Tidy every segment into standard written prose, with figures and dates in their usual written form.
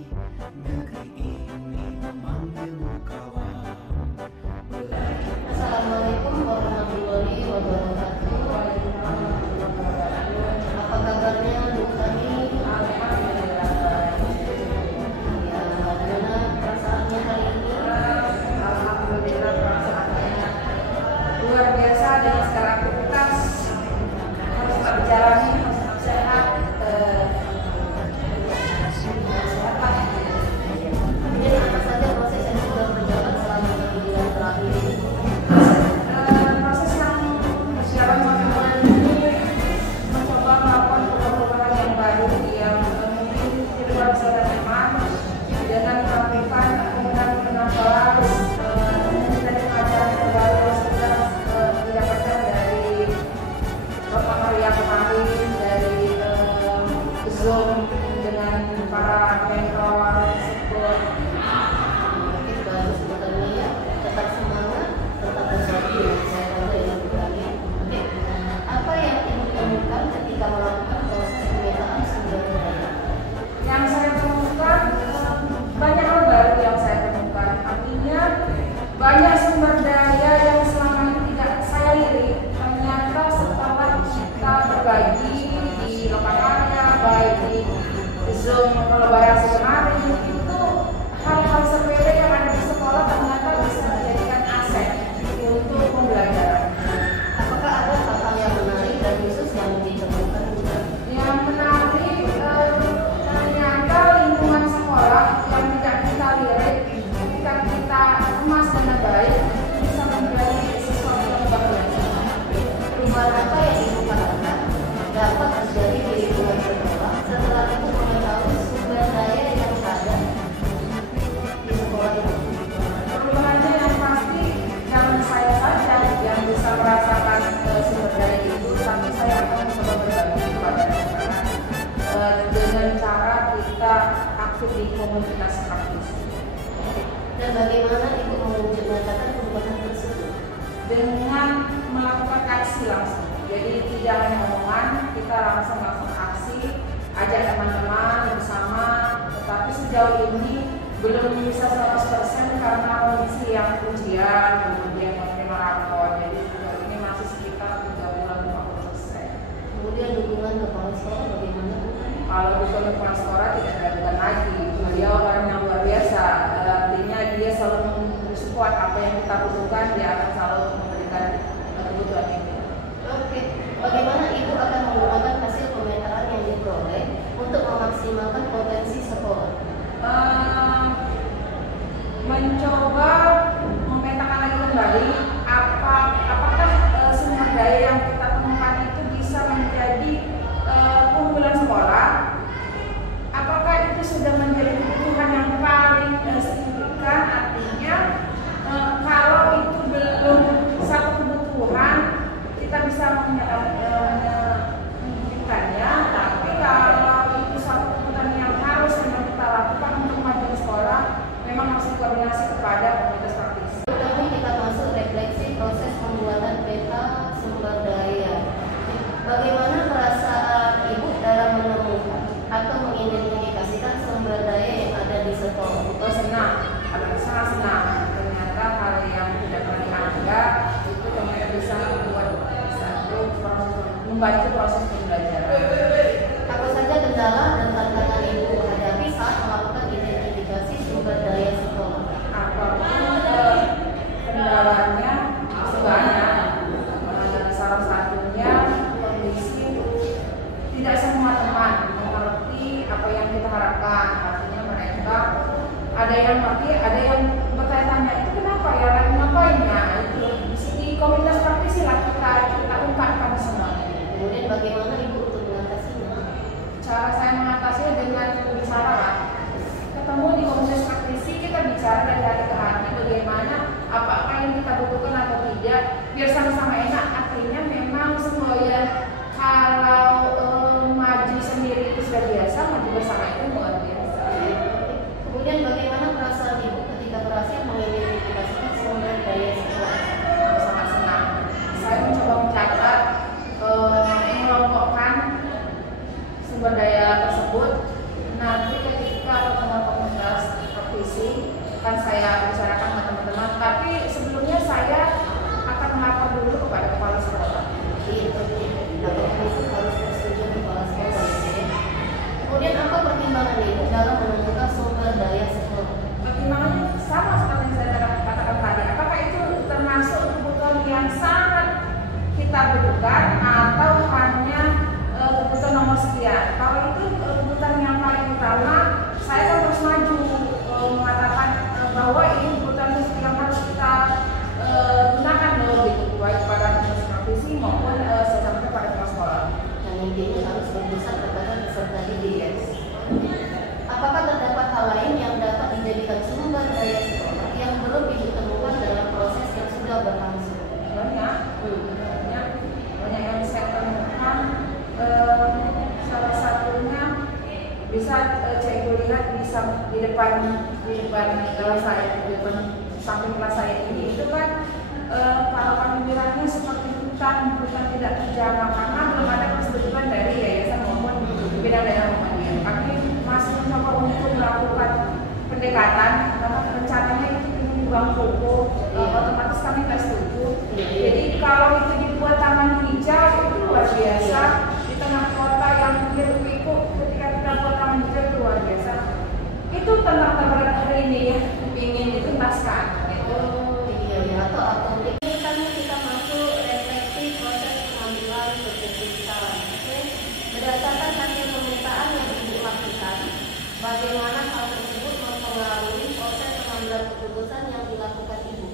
negeri ini memanggilmu kawan. Assalamualaikum warahmatullahi wabarakatuh. Apa kabarnya untuk kami? Alhamdulillah. Ya, bagaimana perasaannya hari ini? Alhamdulillah, perasaannya luar biasa dan segala aktivitas harus tetap berjalani, harus tetap sehat. Kemudian apa saja proses yang sudah berjalan selama 3 bulan terakhir ini? Proses yang berjalan selama bulan ini mencoba melakukan perubahan yang baru yang mungkin di luar sana teman dengan melakukan penampilan dan pengajaran yang baru yang sudah didapatkan dari Bapak Maria kemarin dari Zoom dengan para mentor support. Oke, bagus sebetulnya ya. Tetap semangat, tetap bersatu. Saya rasa ini kami. Oke. Apa yang ibu temukan ketika melakukan proses pemetaan sumber daya? Yang saya temukan banyak hal baru yang saya temukan. Artinya banyak sumber daya yang selama ini tidak saya lirik. Ternyata setelah kita berbagi di Lokakarya, baik di Zoom kolaborasi kemarin, itu hal-hal sepele yang ada di sekolah ternyata bisa dijadikan aset untuk pembelajaran. Apakah ada hal-hal yang menarik dan khusus yang ditemukan juga? Yang menarik ternyata lingkungan sekolah yang tidak kita lirik, ketika kita kemas dengan baik, bisa menjadi sesuatu yang luar biasa. Perubahan apa yang ibu harapkan dapat terjadi di lingkungan sekolah setelah ibu mengetahui sumber daya yang ada di sekolah itu? Perubahannya yang pasti jangan saya saja yang bisa merasakan sumber daya itu, tapi saya akan mencoba berbagi kepada anak-anak dengan cara kita aktif di komunitas praktis. Dan bagaimana ibu mewujudkan perubahan tersebut? Dengan melakukan aksi langsung. Jadi tidak hanya omongan, kita langsung melakukan aksi, ajak teman-teman bersama. Tetapi sejauh ini belum bisa 100% karena kondisi yang ujian, kemudian menerima rapor. Jadi sejauh ini masih sekitar 3 bulan 50%. Kemudian dukungan kepala sekolah bagaimana Bu? Kalau dukungan kepala sekolah tidak diragukan lagi. Beliau orang yang luar biasa. Artinya dia selalu mensupport apa yang kita butuhkan, dia akan selalu memberikan kebutuhan ini. Oke, bagaimana ibu akan menggunakan hasil pemetaan yang diperoleh untuk memaksimalkan potensi sekolah? Mencoba memetakan lagi kembali apakah sumber daya yang kita temukan itu bisa menjadi keunggulan sekolah, apakah itu sudah menjadi kebutuhan yang paling signifikan. Artinya kalau itu belum satu kebutuhan kita bisa memungkinkannya, tapi kalau itu satu kebutuhan yang harus memang kita lakukan untuk maju di sekolah, memang harus koordinasi kepada komunitas praktis. Kami kita masuk refleksi proses pembuatan peta sumber daya. Bagaimana perasaan ibu dalam menemukan atau mengidentifikasikan sumber daya yang ada di sekolah? Senang, sangat senang. Ternyata hal yang tidak pernah dianggap itu ternyata bisa membuat satu membantu proses pembelajaran. Apa saja kendala dan tantangan ibu hadapi saat melakukan identifikasi sumber daya sekolah? Apapun kendalanya banyak. Salah satunya kondisi tidak semua teman mengerti apa yang kita harapkan. Artinya mereka ada yang ngerti, ada yang bertanya-tanya itu kenapa ya, lagi ngapain ya, itu di komunitas praktisi lah kita ungkapkan semuanya. Kemudian bagaimana ibu untuk mengatasinya? Cara saya mengatasinya dengan bicara lah. Ketemu di komunitas praktisi, kita bicara dari hati ke hati bagaimana apa yang kita butuhkan atau tidak, biar sama-sama enak. Artinya memang semuanya kalau maju sendiri itu sudah biasa, maju bersama itu luar biasa. Kemudian bagaimana perasaan ibu ketika berhasil mengidentifikasikan sumber daya sekolah? Sangat senang. sekian. Kalau itu tuntutan yang paling utama, saya kan terus maju mengatakan bahwa ini tuntutan yang harus kita gunakan loh gitu, baik pada profesi maupun sampai pada kepala sekolah. Dan intinya harus berpusat kepada peserta didik. Apakah terdapat hal lain yang dapat dijadikan sumber daya sekolah yang belum ditemukan dalam proses yang sudah berlangsung? Banyak yang saya temukan. Salah satunya bisa Cik Ibu lihat di depan kelas saya, di depan samping kelas saya ini, itu kan kalau kami bilangnya seperti hutan tidak terjamah karena belum ada persetujuan dari yayasan maupun bidang daerah Muhammadiyah. Kami masih mencoba untuk melakukan pendekatan karena rencananya itu ingin dibangun pokok, otomatis kami nggak setuju. Jadi kalau itu dibuat taman hijau itu luar biasa di tengah kota yang hiruk pikuk. Ketika kita buat taman hijau itu luar biasa. Itu tentang tabaran hari ini ya, ingin dituntaskan. Atau ini kan kita masuk refleksi proses pengambilan keputusan. Berdasarkan hasil pemetaan yang Ibu lakukan, bagaimana hal tersebut mempengaruhi proses pengambilan keputusan yang dilakukan Ibu?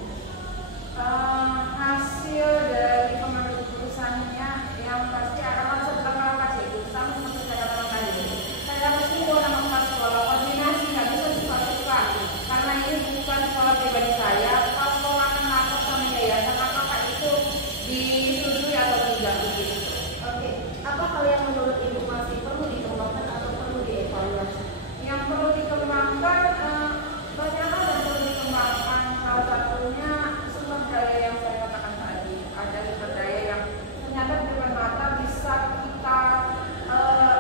Hasil dari pengambilan keputusannya yang pasti adalah setelah kasih itu sama seperti saya katakan tadi. Saya harus semua nama kelas sekolah koordinasi, nggak bisa suka-suka karena ini bukan sekolah pribadi saya. Pas sekolah kenapa sama yayasan apakah itu disetujui atau tidak begitu? Oke, apa hal yang menurut Ibu masih perlu dikembangkan atau perlu dievaluasi? Yang perlu dikembangkan banyak hal yang perlu dikembangkan. Salah satunya sumber daya yang saya katakan tadi. Ada sumber daya yang ternyata di depan mata bisa kita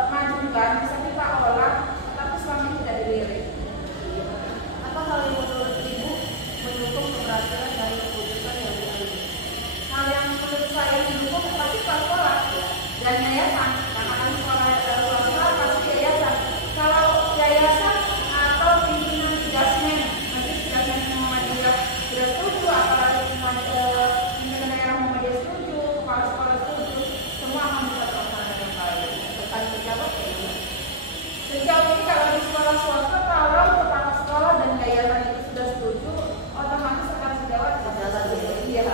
majukan, bisa kita olah, tapi selama ini tidak dilirik. Apa hal yang menurut Ibu mendukung keberhasilan dari keputusan yang diambil? Hal yang menurut saya mendukung pasti sekolah dan yayasan. Karena kan sekolah pasti yayasan. Kalau yayasan atau pimpinan Tigasmen, nanti Tigasmen Muhammadiyah sudah setuju, apalagi pimpinan daerah Muhammadiyah setuju, kepala sekolah setuju, semua akan bisa terlaksana dengan baik. Bukan pejabat ya? Sejauh ini kalau di sekolah swasta, kalau kepala sekolah dan yayasan itu sudah setuju, otomatis akan sejawat iya.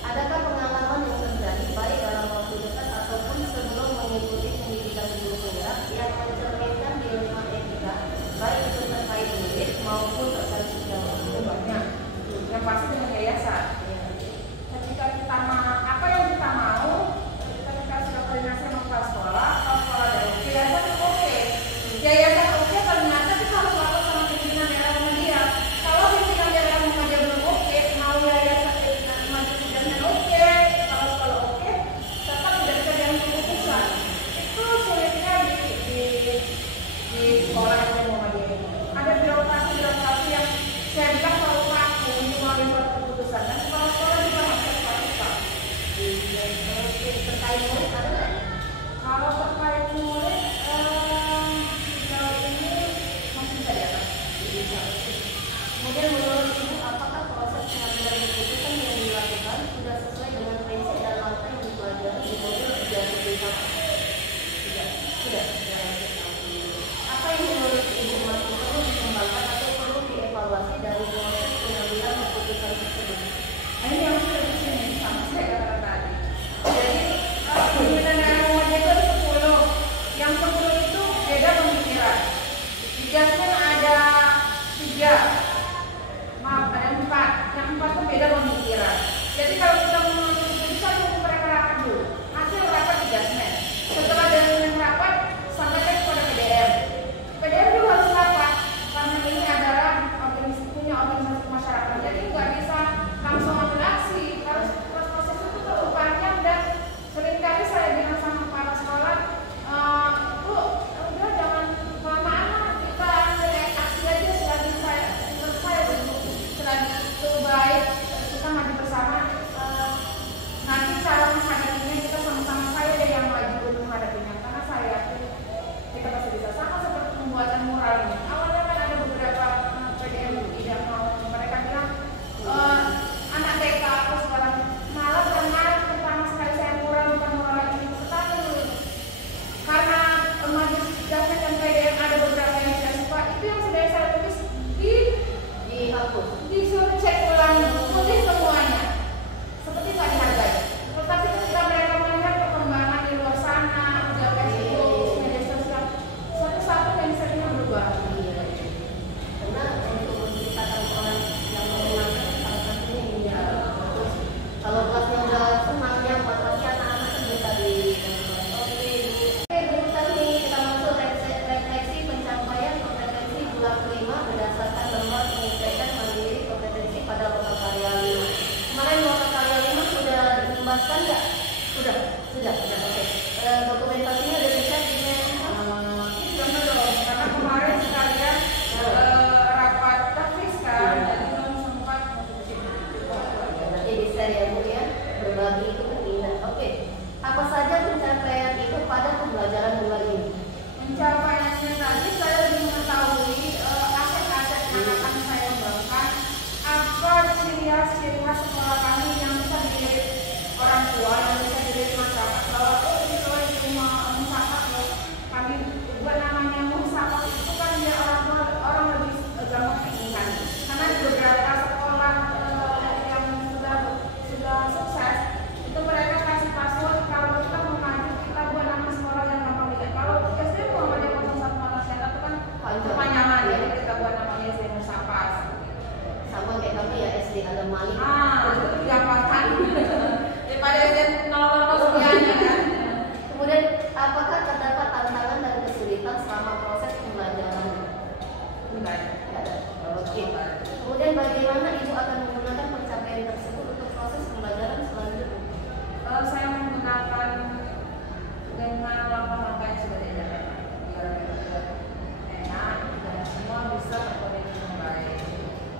Adakah pengalaman yang terjadi baik dalam waktu dekat ataupun sebelum mengikuti pendidikan guru penggerak yang mencerminkan dilema etika baik itu terkait murid maupun terkait sejawat? Banyak. Yang pasti dengan yayasan. Ketika kita apa yang kita mau, ketika sudah koordinasi sama kepala sekolah, kalau sekolah dari yayasan itu oke. Yayasan oke, ternyata kita harus lapor sama pimpinan daerah Muhammadiyah. Kalau pimpinan daerah Muhammadiyah belum oke, mau yayasan maju sidangnya oke, kalau sekolah oke, tetap tidak bisa diambil keputusan. Itu sulitnya di sekolah yang Muhammadiyah ini. Ada birokrasi yang saya bilang kalau kaku untuk mengambil suatu keputusan, dan kepala sekolah juga nggak bisa cepat-cepat. Terkait murid ada nggak? Kalau terkait murid, sejauh ini masih bisa di atas. Kemudian menurut Ibu, apakah proses pengambilan keputusan yang dilakukan sudah sesuai dengan prinsip dan langkah yang dipelajari di modul 3.1? Sudah. Apa yang menurut Ibu masih perlu dikembangkan atau perlu dievaluasi dari proses pengambilan keputusan tersebut? Ini yang sudah di sini sama saya katakan tadi. Jadi pimpinan daerah Muhammadiyah itu ada 10, bantuan yang bisa diberi masyarakat bahwa ini loh yang terima masyarakat loh. Kami buat namanya masyarakat itu kan dia orang lebih gampang keinginan. Karena di beberapa sekolah yang sudah sukses itu mereka kasih password kalau kita mau maju kita buat nama sekolah yang gampang dilihat. Kalau SD Muhammadiyah 01 Malaysia itu kan kepanjangan jadi kita buat namanya SD Musapas. Sama kayak kami ya SD Adam Malik. Itu gampang daripada SD 00 sekian ya kan. Kemudian apakah terdapat tantangan dan kesulitan selama proses pembelajaran? Enggak. Tidak ada. Oke. Kemudian bagaimana ibu akan menggunakan pencapaian tersebut untuk proses pembelajaran selanjutnya? Saya menggunakan dengan langkah-langkah yang sudah diajarkan biar enak dan semua bisa terkoneksi dengan baik.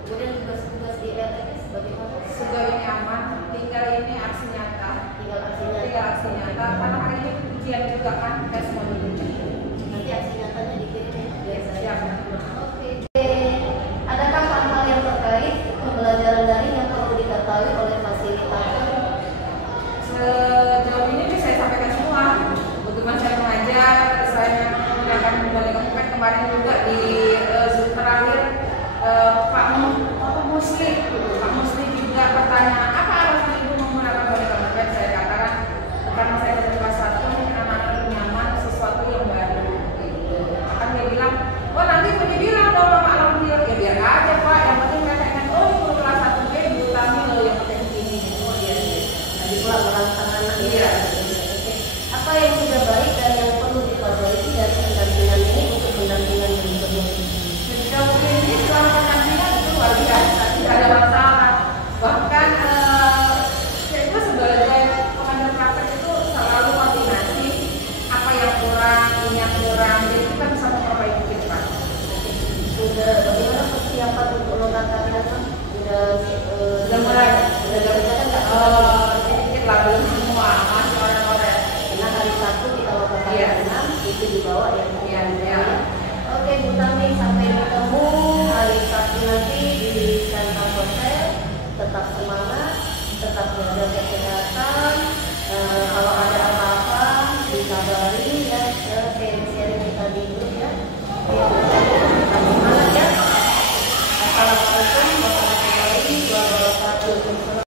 Kemudian tugas-tugas di RTS bagaimana? Sejauh ini aman, tinggal ini aksi nyata. Tinggal aksinya. Tinggal aksi nyata karena hari ini ujian juga kan tes modul. Nanti aksi nyatanya dikirim ya. Biasa Siap. Oke. Adakah hal-hal yang terkait pembelajaran daring yang perlu diketahui oleh fasilitator? Sejauh ini saya sampaikan semua. Bagaimana saya mengajar, saya akan kembali ke kemarin juga di Zoom terakhir Pak Muslim juga bertanya apa alasan ibu menggunakan boneka merpet. Saya katakan karena saya dari kelas 1 mungkin anak-anak lebih nyaman sesuatu yang baru. Gitu. Akan dia bilang, oh nanti mau dibilang dong Mama Alhamdulillah ya biar aja Pak. Yang penting mereka ingat oh itu kelas 1 B Bu Tami loh yang pakai begini. Oh iya. Nanti pula merangsang anak. Iya. Oke. Apa yang sudah baik dan yang perlu diperbaiki dari pendampingan ini untuk pendampingan berikutnya? Sejauh ini selama pendampingan itu luar biasa, tidak ada masalah. Bahkan saya itu sebagai komandan praktek itu selalu koordinasi apa yang kurang, ini yang kurang, jadi kita bisa memperbaiki ke depan. Sudah bagaimana persiapan untuk lomba karya kan? Sudah mulai, sudah kan nggak sedikit lah belum semua masih orang-orang. karena hari Sabtu kita lomba Iya. karya 6 itu dibawa ya. Iya. Oke Bu Tami, sampai ketemu hari Sabtu nanti di Kantor Hotel. Tetap semangat, tetap jaga kesehatan. Kalau ada apa-apa dikabari ya, sharing kita di grup ya. Tetap semangat ya. Assalamualaikum warahmatullahi wabarakatuh.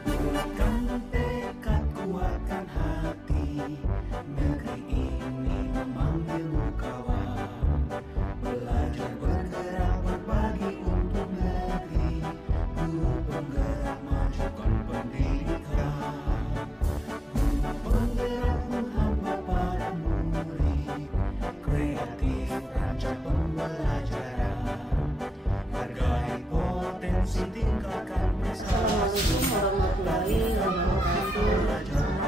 Bukan tekad, kuatkan hati. Negeri ini memanggilmu kawan. Belajar bergerak berbagi untuk negeri. Guru penggerak majukan pendidikan. Guru penggerak menghamba para murid. Kreatif rancang pembelajaran. Hargai potensi, tingkatkan prestasi. Assalamualaikum warahmatullahi wabarakatuh.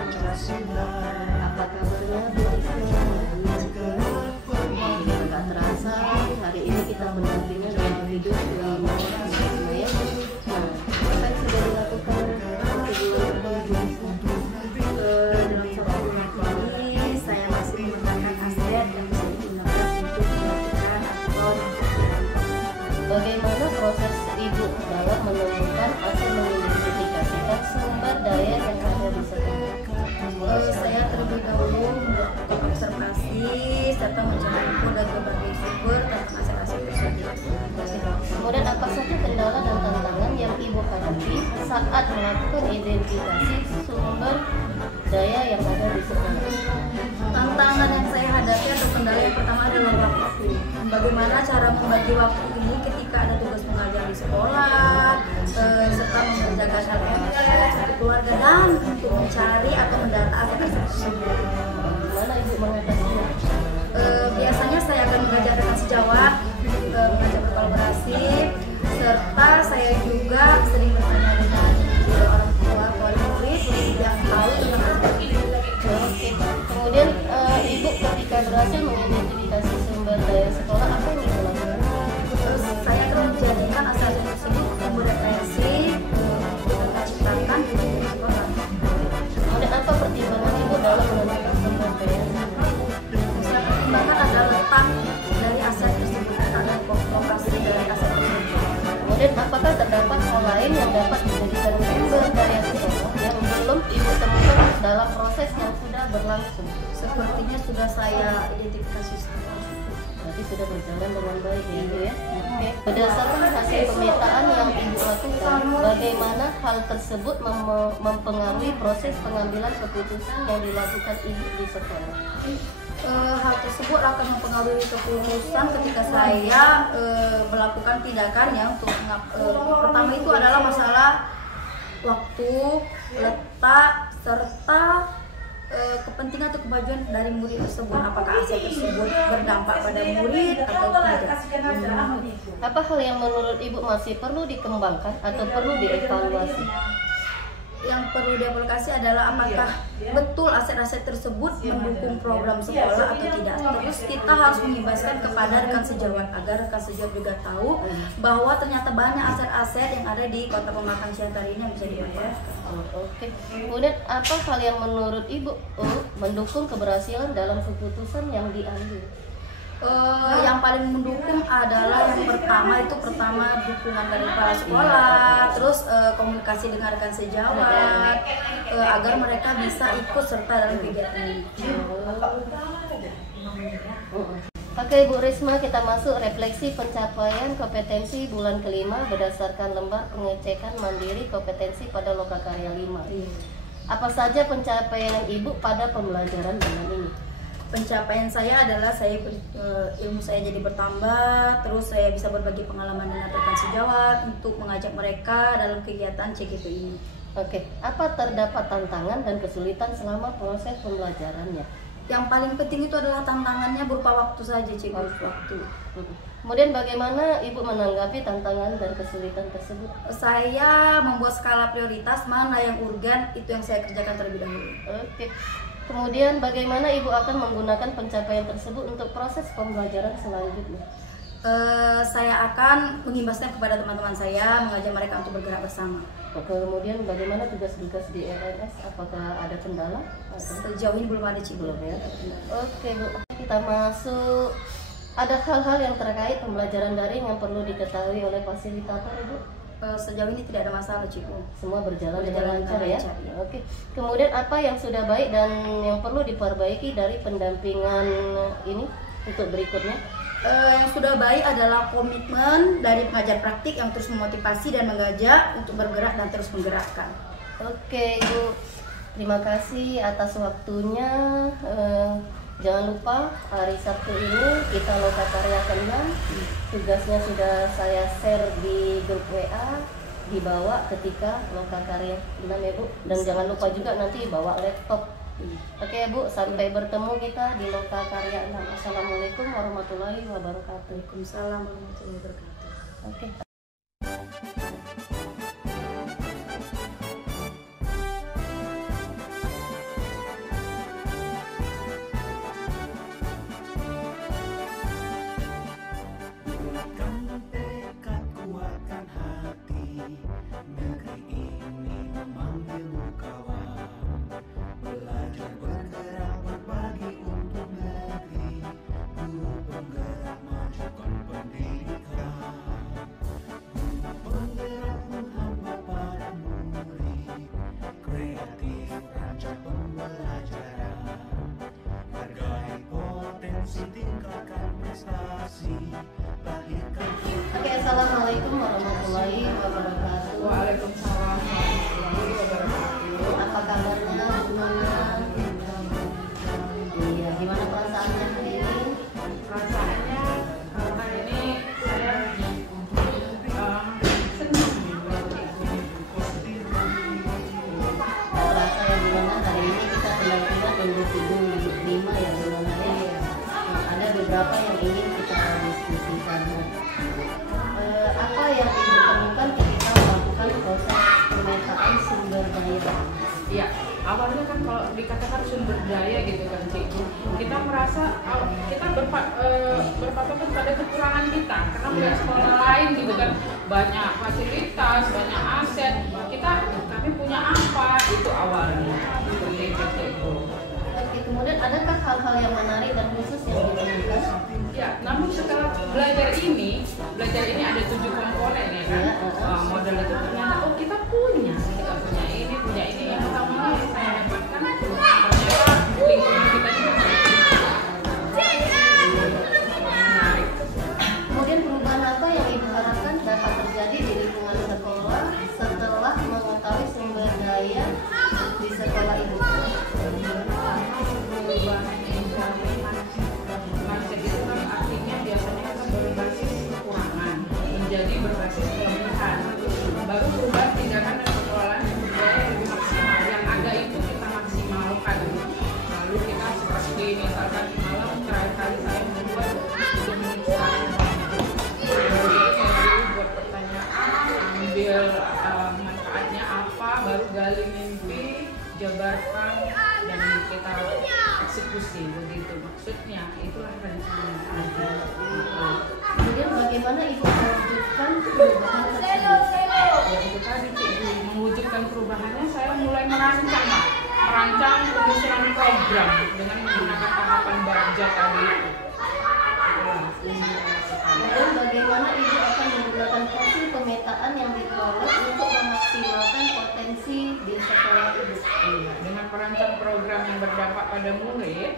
Apa kabarnya Bu Rizka? Nggak terasa hari ini kita mendampingi dalam hidup yang ya. Nah, apa yang sudah dilakukan dalam satu bulan ini, saya masih menggunakan aset yang bisa digunakan untuk melakukan atau bagaimana proses ibu dalam menemukan atau mengidentifikasikan sumber daya yang ada di sekolah? Saya terlebih dahulu melakukan observasi serta mencari info dari berbagai sumber tentang aset-aset tersebut. Kemudian apa saja kendala dan tantangan yang ibu hadapi saat melakukan identifikasi sumber daya yang ada di sekolah? Tantangan yang saya hadapi atau kendala yang pertama adalah waktu. Bagaimana cara membagi waktu ini ketika ada tugas mengajar di sekolah, serta mengerjakan LMS untuk keluarga dan untuk mencari atau mendata aset tersebut. Gimana ibu mengatasinya? Biasanya saya akan mengajar dengan sejawat, mengajar berkolaborasi, serta saya juga sering bertanya dengan orang tua wali murid yang tahu tentang aset. Oke. Kemudian ibu ketika berhasil mengidentifikasi sumber daya sekolah, apa yang ibu lakukan? Terus saya akan menjadikan aset tersebut berefleksi kita ciptakan di sekolah. Kemudian apa pertimbangan ibu dalam menentukan sumber daya? Kemudian apakah terdapat hal lain yang dapat dijadikan sumber daya sekolah yang belum Ibu temukan dalam proses yang sudah berlangsung? Sepertinya sudah saya identifikasi semua. Berarti sudah berjalan dengan baik ya Ibu ya. Oke. Berdasarkan hasil pemetaan yang Ibu lakukan, bagaimana hal tersebut mempengaruhi proses pengambilan keputusan yang dilakukan Ibu di sekolah? Hal tersebut akan mempengaruhi keputusan ketika saya melakukan tindakan yang pertama itu adalah masalah waktu, letak, serta kepentingan atau kemajuan dari murid tersebut. Apakah aset tersebut berdampak pada murid atau tidak? Apa hal yang menurut Ibu masih perlu dikembangkan atau perlu dievaluasi? Yang perlu dievaluasi adalah apakah betul aset-aset tersebut mendukung program sekolah atau tidak. Terus kita harus mengimbaskan kepada rekan sejawat agar rekan sejawat juga tahu bahwa ternyata banyak aset-aset yang ada di Kota Pematang Siantar ini yang bisa dimanfaatkan. Oke. Kemudian apa hal yang menurut Ibu mendukung keberhasilan dalam keputusan yang diambil? Yang paling mendukung adalah yang pertama dukungan dari kepala sekolah, terus komunikasi dengan rekan sejawat agar mereka bisa ikut serta dalam kegiatan ini. Oke Bu Risma, kita masuk refleksi pencapaian kompetensi bulan kelima berdasarkan lembar pengecekan mandiri kompetensi pada Lokakarya 5. Apa saja pencapaian Ibu pada pembelajaran bulan ini? Pencapaian saya adalah ilmu saya jadi bertambah, terus saya bisa berbagi pengalaman dengan rekan sejawat untuk mengajak mereka dalam kegiatan CGP ini. Oke, apa terdapat tantangan dan kesulitan selama proses pembelajarannya? Yang paling penting itu adalah tantangannya berupa waktu saja, Cikgu. Waktu. Kemudian bagaimana Ibu menanggapi tantangan dan kesulitan tersebut? Saya membuat skala prioritas mana yang urgen, itu yang saya kerjakan terlebih dahulu. Oke. Kemudian bagaimana Ibu akan menggunakan pencapaian tersebut untuk proses pembelajaran selanjutnya? Saya akan mengimbaskan kepada teman-teman saya, mengajak mereka untuk bergerak bersama. Kemudian bagaimana tugas-tugas di RNS? Apakah ada kendala? Sejauh ini belum ada, Cikgu. Belum ya? Oke Bu, kita masuk. Ada hal-hal yang terkait pembelajaran daring yang perlu diketahui oleh fasilitator Ibu? Sejauh ini tidak ada masalah, Cikgu. Semua berjalan dengan lancar ya. Oke. Kemudian apa yang sudah baik dan yang perlu diperbaiki dari pendampingan ini untuk berikutnya? Yang sudah baik adalah komitmen dari pengajar praktik yang terus memotivasi dan mengajak untuk bergerak dan terus menggerakkan. Oke Ibu, terima kasih atas waktunya. Jangan lupa hari Sabtu ini kita Lokakarya ke-6. Tugasnya sudah saya share di grup WA, dibawa ketika Lokakarya 6 ya Bu. Dan jangan lupa juga nanti bawa laptop. Oke Bu, sampai bertemu kita di Lokakarya 6. Assalamualaikum warahmatullahi wabarakatuh. Waalaikumsalam warahmatullahi wabarakatuh. Oke. Kuatkan tekad, kuatkan hati. Negeri ini memanggilmu kawan. Belajar bergerak berbagi untuk negeri. Guru penggerak majukan pendidikan. Guru penggerak menghamba pada murid. Kreatif rancang pembelajaran. Hargai potensi, tingkatkan prestasi. Oke, assalamualaikum warahmatullahi wabarakatuh. Waalaikumsalam warahmatullahi wabarakatuh. Apa kabarnya Bu Nona? Iya, gimana perasaannya hari ini? Perasaannya hari ini saya senang. Terasa ya Bu Nona, hari ini kita pendampingan individu 5 ya Bu Nona ya. Ada beberapa yang ingin kita diskusikan. Apa yang Ibu temukan ketika melakukan proses pemetaan sumber daya? Iya, awalnya kan kalau dikatakan sumber daya gitu kan Cikgu, kita merasa kita berpatokan pada kekurangan kita karena melihat sekolah lain gitu kan, banyak fasilitas, banyak aset, kami punya apa, itu awalnya seperti itu Cikgu. Oke, kemudian adakah hal-hal yang menarik dan khusus yang ditemukan? Ya, namun setelah belajar ini ada 7 komponen ya kan. kelebihan. Baru perubahan tindakan dan pengelolaan sumber daya yang lebih maksimal. Yang ada itu kita maksimalkan. Lalu kita seperti misalkan semalam terakhir kali saya membuat buat pertanyaan, ambil manfaatnya apa, baru gali mimpi, jabarkan, dan kita eksekusi, begitu maksudnya. Itulah rencana. Kemudian bagaimana Ibu mewujudkan perubahan tersebut? Ya itu tadi mewujudkan perubahannya, saya mulai merancang penyusunan program dengan menggunakan tahapan baja tadi itu. Kemudian bagaimana Ibu akan menggunakan hasil pemetaan yang diperoleh untuk memaksimalkan potensi di sekolah Ibu? Iya, dengan merancang program yang berdampak pada murid,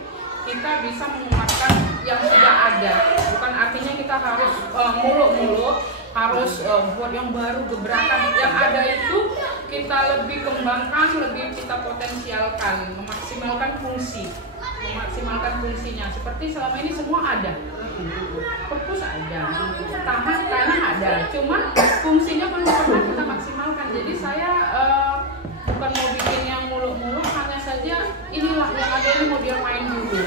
kita bisa menguatkan yang sudah ada. Bukan artinya kita harus muluk-muluk, harus buat yang baru gebrakan. Yang ada itu kita lebih kembangkan, lebih kita potensialkan, memaksimalkan fungsinya. Seperti selama ini semua ada. Perpus ada, tanah ada, cuman fungsinya belum pernah kita maksimalkan. Jadi saya bukan mau bikin yang muluk-muluk, hanya saja inilah yang ada ini mau dia main dulu.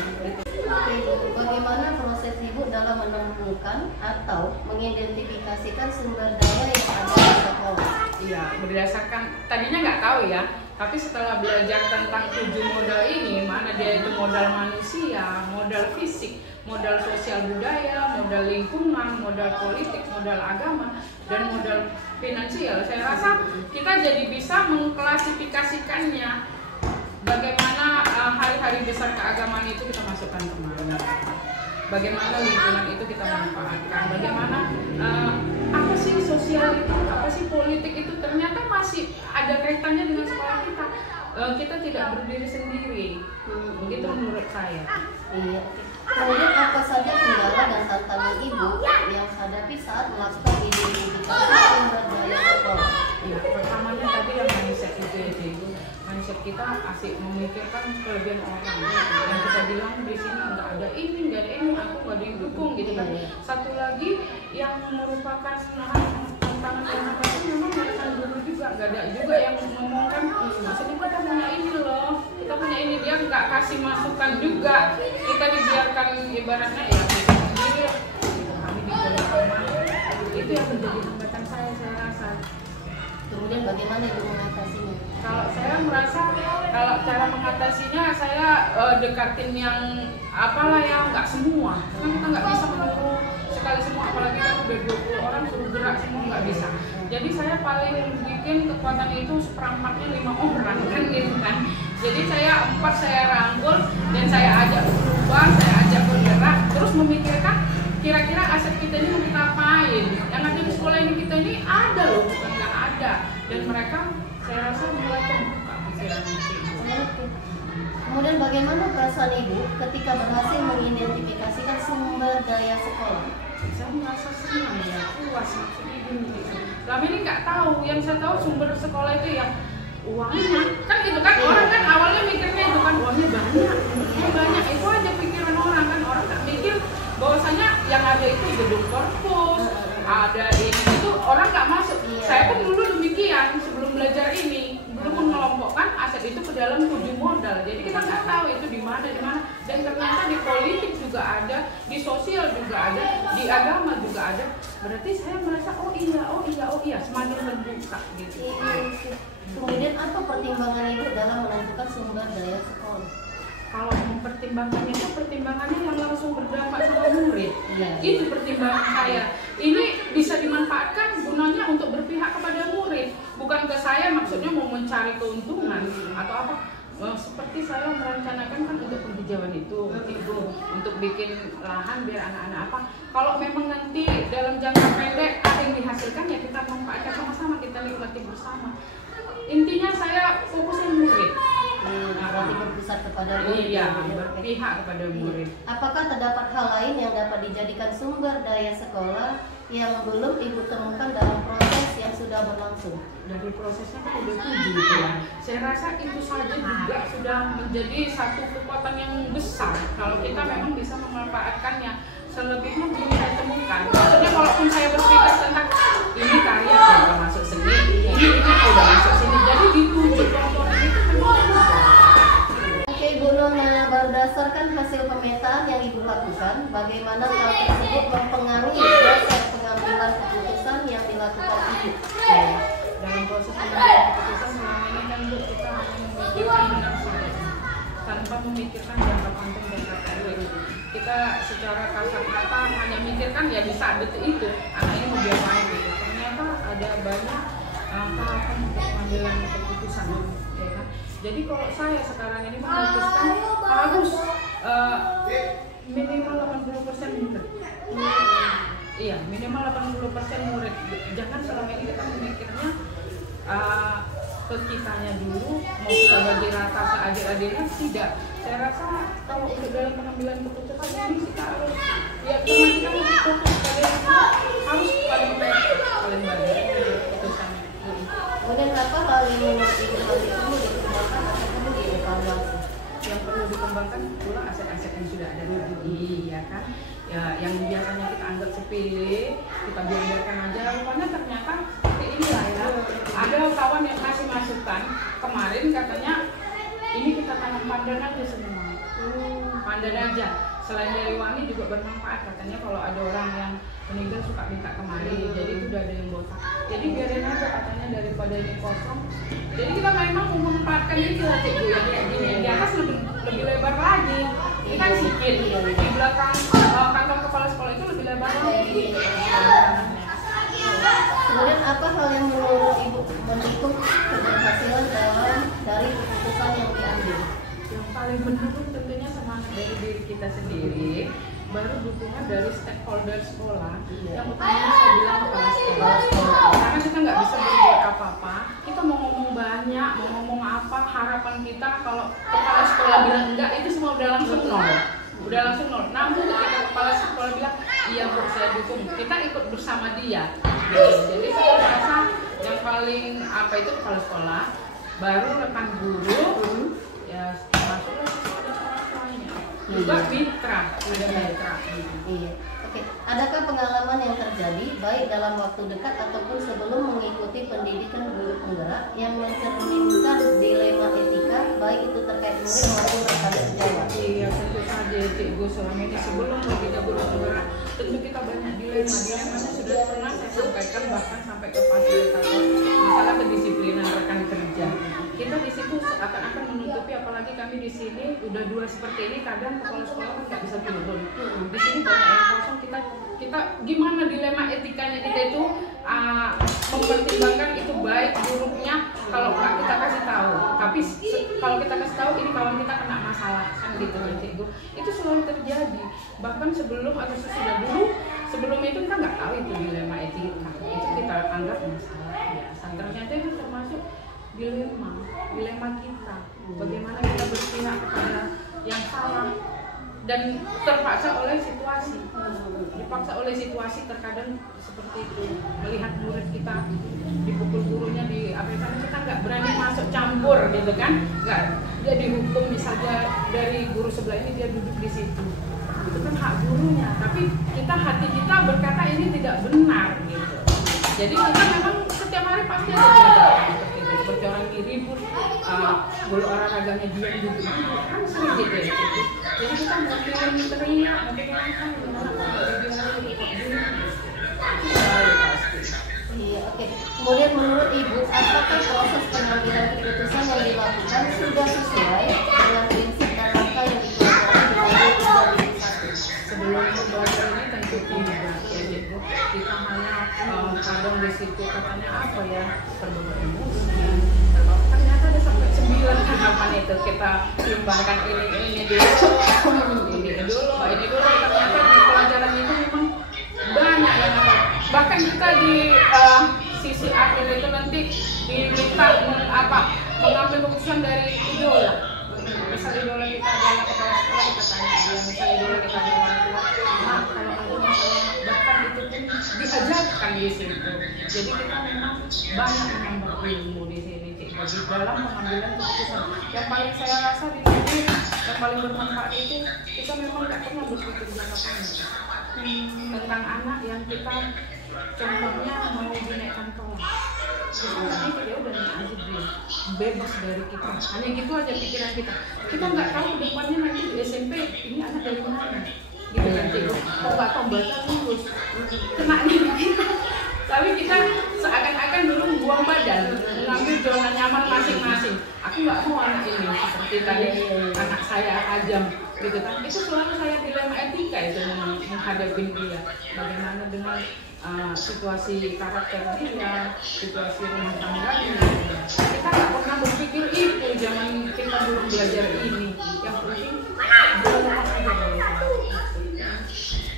Oke, bagaimana proses Ibu dalam menemukan atau mengidentifikasikan sumber daya yang ada di sekolah? Iya, berdasarkan tadinya nggak tahu ya, tapi setelah belajar tentang 7 modal ini, mana dia itu modal manusia, modal fisik, modal sosial budaya, modal lingkungan, modal politik, modal agama, dan modal finansial. Saya rasa kita jadi bisa mengklasifikasikannya. Bagaimana hari-hari besar keagamaan itu kita masukkan kemana? Bagaimana lingkungan itu kita manfaatkan? Bagaimana apa sih sosial itu? Apa sih politik itu? Ternyata masih ada kaitannya dengan sekolah kita. Kita tidak berdiri sendiri. Begitu menurut saya. Iya. Kemudian apa saja kendala dan tantangan Ibu yang hadapi saat melakukan identifikasi sumber daya sekolah? Ya, pertamanya tadi yang mindset itu mindset kita asik memikirkan kelebihan orang. Yang kita bilang di sini nggak ada ini, aku nggak didukung gitu kan. Satu lagi yang merupakan tantangan yang apa itu memang mereka guru juga nggak ada juga yang ngomongkan maksudnya kita punya ini loh, kita punya ini, dia nggak kasih masukan juga, kita dibiarkan ibaratnya ya kita sendiri kami dijaga. Itu yang menjadi hambatan saya rasa. Kemudian bagaimana Ibu mengatasinya? Kalau saya merasa kalau cara mengatasinya saya dekatin yang apalah yang nggak semua, karena kita nggak bisa menyuruh sekali semua, apalagi kan udah 20 orang suruh gerak semua nggak bisa. Jadi saya paling bikin kekuatan itu seperempatnya 5 orang kan gitu kan. Jadi saya 4 saya rangkul dan saya ajak berubah, saya ajak bergerak, terus memikirkan kira-kira aset kita ini mau kita apain. Yang ada di sekolah ini kita ini ada loh, bukan nggak ada. Dan mereka saya rasa mulai terbuka pikiran. Kemudian bagaimana perasaan Ibu ketika berhasil mengidentifikasikan sumber daya sekolah? Saya merasa senang ya, puas maksudnya gini. Selama ini nggak tahu, yang saya tahu sumber sekolah itu yang uangnya kan itu kan orang kan awalnya mikirnya itu kan uangnya banyak, itu aja pikiran orang kan, orang nggak mikir bahwasanya yang ada itu gedung perpus, ada ini itu orang nggak masuk. Saya pun dulu demikian sebelum belajar ini, belum mengelompokkan aset itu ke dalam 7 modal. Jadi kita nggak tahu itu di mana. Dan ternyata di politik juga ada, di sosial juga ada, di agama juga ada. Berarti saya merasa oh iya, semakin terbuka gitu. Kemudian apa pertimbangan Ibu dalam menentukan sumber daya sekolah? Kalau mempertimbangkannya itu pertimbangannya yang langsung berdampak sama murid. Itu pertimbangan saya. Ini bisa dimanfaatkan gunanya untuk berpihak kepada murid, bukan ke saya maksudnya mau mencari keuntungan atau apa. Seperti saya merencanakan kan untuk penghijauan itu, untuk bikin lahan biar anak-anak apa. Kalau memang nanti dalam jangka pendek ada yang dihasilkan ya kita manfaatkan sama-sama, kita nikmati bersama. Intinya saya fokusnya murid. Berarti berpusat kepada murid. Iya, berpihak kepada murid. Apakah terdapat hal lain yang dapat dijadikan sumber daya sekolah yang belum Ibu temukan dalam proses yang sudah berlangsung? Dari prosesnya kan udah 7 gitu ya. Saya rasa itu saja juga sudah menjadi satu kekuatan yang besar kalau kita memang bisa memanfaatkannya. selebihnya belum saya temukan. Maksudnya kalaupun saya berpikir tentang ini karya udah masuk seni, ini udah masuk sini, jadi dituju komponen itu kan. Oke Ibu Nona, berdasarkan hasil pemetaan yang Ibu lakukan, bagaimana hal tersebut mempengaruhi proses pengambilan keputusan yang dilakukan Ibu? Dalam proses pengambilan keputusan selama ini kan Bu, kita hanya memikirkan benar saja tanpa memikirkan jangka panjang dan jangka pendek. Kita secara kasar kata hanya mikirkan ya di saat detik itu anak ini mau diapain gitu. Ternyata ada banyak tahapan untuk pengambilan keputusan, ya kan. Jadi kalau saya sekarang ini memutuskan harus minimal 80% murid. Iya, minimal 80% murid. Jangan selama ini kita memikirnya ke kitanya dulu, mau kita bagi rata seadil-adilnya, tidak. Saya rasa kalau untuk dalam pengambilan keputusan ini kita harus ya kita fokus pada yang harus paling baik, paling baik keputusan. Kemudian apa hal yang menurut Ibu masih perlu dikembangkan atau perlu dievaluasi? Yang perlu dikembangkan pula aset-aset yang sudah ada tadi, ya kan? Ya, yang biasanya kita anggap sepele, kita biarkan aja. Rupanya ternyata seperti inilah ya. Ada kawan yang kasih masukan kemarin katanya ini kita tanam pandan aja semua. Pandan aja. Selain dari wangi juga bermanfaat katanya, kalau ada orang yang meninggal suka minta kemari, jadi itu udah ada yang botak. Jadi biarin aja katanya daripada ini kosong. Jadi kita memang memanfaatkan ini lah Cikgu yang kayak gini. Di atas lebih lebar lagi. Ini kan sikit. Di belakang kantor kepala sekolah itu lebih lebar lagi. Kemudian apa hal yang menurut Ibu mendukung keberhasilan dari keputusan yang diambil? Yang paling mendukung tentunya semangat dari diri kita sendiri, baru dukungan dari stakeholder sekolah. Yang utamanya saya bilang kepala sekolah. Karena kita nggak bisa berbuat apa-apa. Kita mau ngomong banyak, mau ngomong apa, harapan kita kalau kepala sekolah bilang enggak, itu semua udah langsung nol. Udah langsung nol. Namun ketika kepala sekolah bilang iya Bu, saya dukung, kita ikut bersama dia. Jadi saya rasa yang paling apa itu kepala sekolah, baru rekan guru, ya masuklah siswa dan orang tuanya. Juga mitra, ada mitra. Iya. Oke. Adakah pengalaman yang terjadi baik dalam waktu dekat ataupun sebelum mengikuti pendidikan guru penggerak yang mencerminkan dilema etika baik itu terkait murid maupun rekan sejawat? Iya, tentu saja Cikgu. Selama ini sebelum kita guru penggerak, tentu kita banyak dilema-dilemanya sudah pernah saya sampaikan bahkan sampai ke fasilitator. Masalah kedisiplinan rekan kerja. Kita di situ akan menutupi, apalagi kami di sini udah dua seperti ini, kadang kepala sekolah kan nggak bisa turun. Di sini banyak yang kosong, kita gimana dilema etikanya kita itu mempertimbangkan itu baik buruknya kalau nggak kita kasih tahu. Tapi kalau kita kasih tahu ini kawan kita kena masalah kan gitu ya Cikgu. Itu selalu terjadi. Bahkan sebelum atau sesudah dulu, sebelum itu kita nggak tahu itu dilema etika. Itu kita anggap masalah biasa. Ternyata itu termasuk dilema kita. Bagaimana kita berpihak kepada yang salah dan terpaksa oleh situasi. Dipaksa oleh situasi terkadang seperti itu. Melihat murid kita dipukul gurunya di apa karena kita nggak berani masuk campur gitu kan. Nggak, dia dihukum misalnya dari guru sebelah ini dia duduk di situ. Itu kan hak gurunya, tapi hati kita berkata ini tidak benar gitu. Jadi kita memang setiap hari pasti ada seperti itu, bercorang ribut, guru olahraganya dia duduk kan sering gitu ya. Jadi kita mungkin teriak, mungkin langsung Iya, oke. Kemudian menurut Ibu, apakah proses pengambilan keputusan yang dilakukan sudah sesuai dengan prinsip dan langkah yang dipelajari di tahun 2001? Sebelum belajar ini tentu tidak ya Cikgu. Kita hanya kadang di situ katanya apa ya, terbawa emosi. Ternyata ada sampai 9 tahapan itu kita timbangkan ini dulu. Ternyata di pelajaran itu memang banyak yang apa. Bahkan kita di sisi akhir itu nanti diminta mengambil keputusan dari idola. Misal idola kita adalah kepala sekolah, kita tanya dia, misal idola kita adalah orang tua, nah kalau ada masalah bahkan itu pun diajarkan di situ. Jadi kita memang banyak menambah ilmu di sini Cikgu di dalam pengambilan keputusan. Yang paling saya rasa di sini yang paling bermanfaat itu kita memang tidak pernah berpikir jangka panjang. tentang anak yang kita contohnya mau dinaikkan kelas. Jadi dia udah naik aja dia bebas dari kita. Hanya gitu aja pikiran kita. Kita nggak tahu depannya nanti di SMP ini anak dari mana. Gitu kan Cik. Kok nggak tahu baca lulus. Kenanya kita. Tapi kita seakan-akan dulu buang badan, mengambil zona nyaman masing-masing. Aku nggak mau anak ini seperti tadi anak saya Ajam gitu kan. Itu selalu saya dilema etika itu menghadapi dia. Bagaimana dengan situasi karakter dia, situasi rumah tangganya. Kita nggak pernah berpikir itu zaman kita belum belajar ini. Yang penting belajar aja.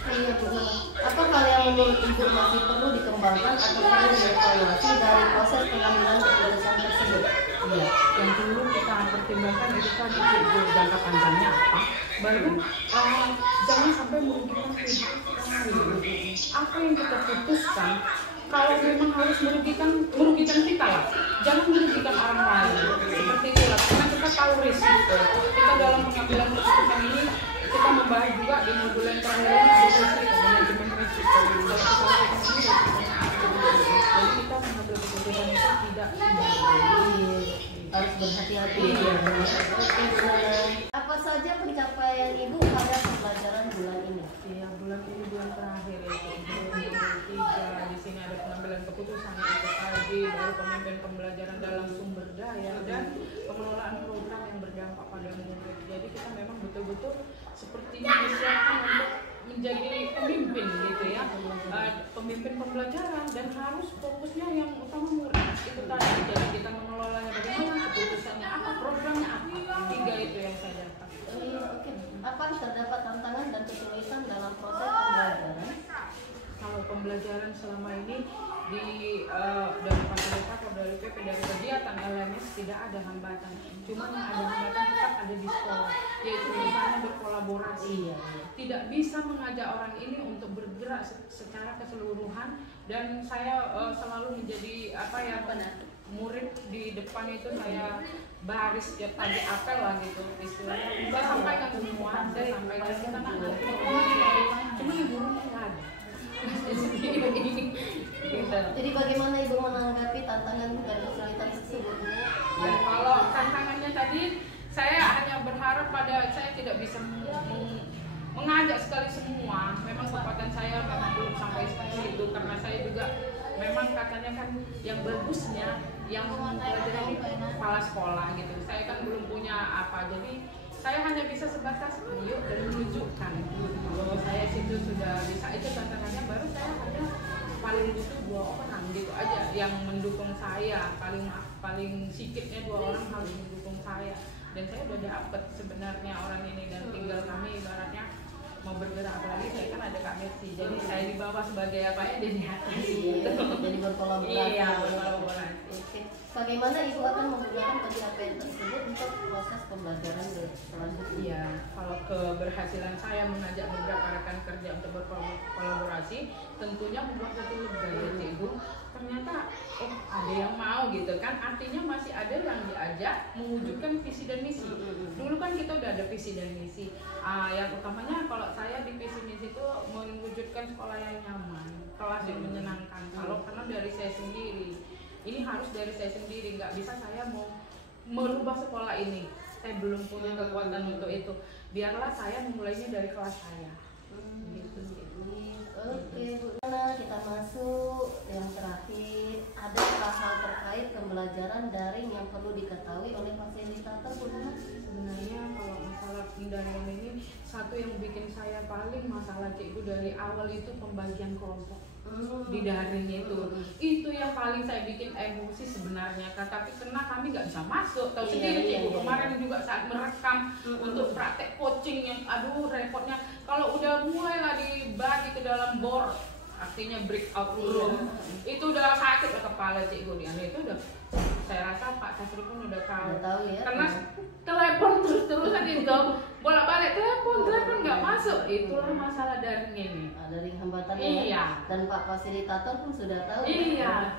Iya benar. Apa hal yang menurut Ibu masih perlu dikembangkan atau perlu dievaluasi dari proses pengambilan keputusan tersebut? Iya, yang perlu kita pertimbangkan itu tadi jangka panjangnya apa, baru jangan sampai merugikan hidup orang. Apa yang kita putuskan, kalau memang harus merugikan kita lah, jangan merugikan orang lain. Seperti itulah, karena kita tahu risiko. Kita dalam pengambilan keputusan ini kita membahas juga di modul yang terakhir ini risiko, manajemen risiko. Jadi kita mengambil keputusan itu tidak Harus berhati-hati. Apa saja pencapaian Ibu pada pembelajaran bulan ini? Ya, bulan ini bulan terakhir itu bulan 3. Di sini ada pengambilan keputusan itu tadi, baru pemimpin pembelajaran dalam sumber daya dan pengelolaan program yang berdampak pada murid. Jadi kita memang betul-betul sepertinya disiapkan untuk menjadi pemimpin gitu ya, pemimpin pembelajaran dan harus fokusnya yang utama murid itu tadi. Jadi kita mengelolanya bagaimana, keputusannya apa, programnya apa, 3 itu yang saya dapat. Oke. Apa terdapat tantangan dan kesulitan dalam proses pembelajaran? Kalau pembelajaran selama ini dari fasilitator, dari PP, dari kegiatan LMS tidak ada hambatan. Cuma yang ada hambatan tetap ada di sekolah, yaitu misalnya berkolaborasi. Tidak bisa mengajak orang ini untuk bergerak secara keseluruhan, dan saya selalu menjadi murid di depan itu saya baris tiap pagi apel lah gitu istilahnya. Saya sampaikan semua, saya sampaikan kita cuma yang gurunya nggak ada. Jadi bagaimana Ibu menanggapi tantangan dan kesulitan tersebut? Ya, kalau tantangannya tadi saya hanya berharap saya tidak bisa mengajak sekali semua. Memang kekuatan saya memang belum sampai seperti itu, karena saya juga memang katanya kan yang bagusnya yang belajar ini kepala sekolah gitu. Saya kan belum punya apa, jadi saya hanya bisa sebatas ayo dan menunjukkan bahwa saya situ sudah bisa. Itu tantangannya. Baru saya hanya paling butuh 2 orang gitu aja yang mendukung saya, paling sedikitnya 2 orang harus mendukung saya, dan saya udah dapet sebenarnya orang ini, dan tinggal kami ibaratnya mau bergerak. Apalagi saya kan ada Kak Mercy, jadi saya di bawah sebagai apa ya, di atas gitu. Jadi berkolaborasi. Iya, berkolaborasi. Oke. Bagaimana Ibu akan menggunakan pencapaian tersebut untuk proses pembelajaran selanjutnya? Iya, kalau keberhasilan saya mengajak beberapa rekan kerja untuk berkolaborasi, tentunya membuat hati lega ya Ibu. Ternyata ada yang mau gitu kan, artinya masih ada yang diajak mewujudkan visi dan misi. Dulu kan kita udah ada visi dan misi. Yang utamanya kalau saya di visi misi itu mewujudkan sekolah yang nyaman, kelas yang menyenangkan. Kalau karena dari saya sendiri, ini harus dari saya sendiri, nggak bisa saya mau merubah sekolah ini. Saya belum punya kekuatan untuk itu. Biarlah saya memulainya dari kelas saya. Gitu. Oke Bu, kita masuk yang terakhir. Ada hal terkait pembelajaran daring yang perlu diketahui oleh fasilitator Bu? Sebenarnya kalau masalah pendarian ini, satu yang bikin saya paling masalah Cikgu dari awal itu pembagian kelompok di daring itu yang paling saya bikin emosi sebenarnya. Tapi karena kami nggak bisa masuk, tahu sendiri Cikgu kemarin juga saat merekam untuk praktek coaching yang repotnya. Kalau udah mulailah dibagi ke dalam board, artinya breakout room, itu udah sakit ke kepala Cikgu. Itu udah saya rasa Pak Kasri pun udah tahu ya, karena telepon terus-terusan itu bolak-balik telepon nggak masuk. Itulah masalah daring ini. Dari hambatannya. Iya. Dan Pak fasilitator pun sudah tahu. Iya.